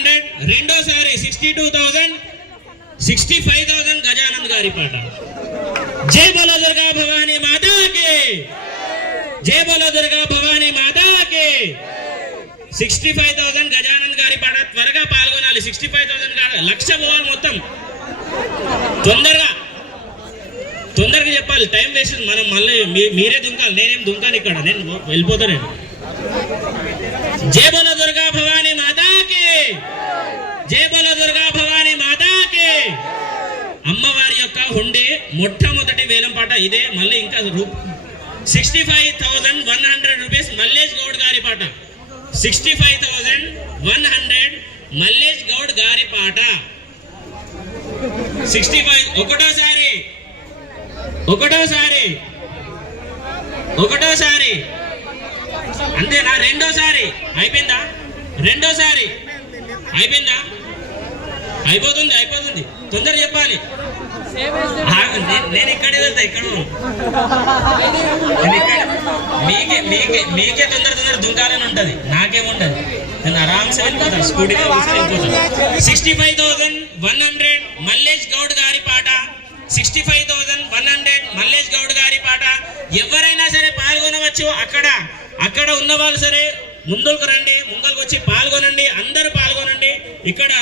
Hundred రెండోసారి sixty two thousand sixty five thousand Gajanand గారి పాట. జై బోలో దుర్గా భవానీ మాతాకి. జై బోలో దుర్గా భవానీ మాతాకి. సిక్స్టీ ఫైవ్ థౌజండ్ గజానంద్ గారి పాట త్వరగా పాల్గొనాలి. సిక్స్టీ ఫైవ్ థౌసండ్ లక్ష పోవాలి మొత్తం. తొందరగా తొందరగా చెప్పాలి. Time waste. మనం మళ్ళీ మీరే దుంకాలి. నేనేం దుంకాను ఇక్కడ. నేను వెళ్ళిపోతా నేను. జై బోలో దుర్గా భవానీ మాతాకి జై బోలో దుర్గా భవానీ మాతాకి. అమ్మవారి యొక్క హుండీ మొట్టమొదటి వేలం పాట ఇదే మళ్ళీ ఇంకా sixty five thousand one hundred rupees Mallesh Goud గారి పాట. Sixty five thousand one hundred Mallesh Goud గారి పాట. సిక్స్టీ ఫైవ్ ఒకటోసారి ఒకటోసారి ఒకటోసారి. అంతేనా? రెండోసారి. అయిపోయిందా? రెండోసారి. అయిపోయిందా? అయిపోతుంది అయిపోతుంది. తొందర చెప్పాలి. నేను ఇక్కడే వెళ్తా ఇక్కడ మీకే మీకే మీకే తొందర తొందర దుంకాలని ఉంటది. నాకేముంటది నేను ఆరామ్సే వెళ్ళిపోతాను స్కూటీ వెళ్ళిపోతాను sixty five thousand one hundred Mallesh Goud గారి పాట. Sixty five thousand one hundred Mallesh Goud గారి పాట. ఎవరైనా సరే పాల్గొనవచ్చు అక్కడ. అక్కడ ఉన్నవాళ్ళు సరే ముందుకు రండి ముంగల్కి వచ్చి పాల్గొనండి అందరూ పాల్గొనండి. ఇక్కడ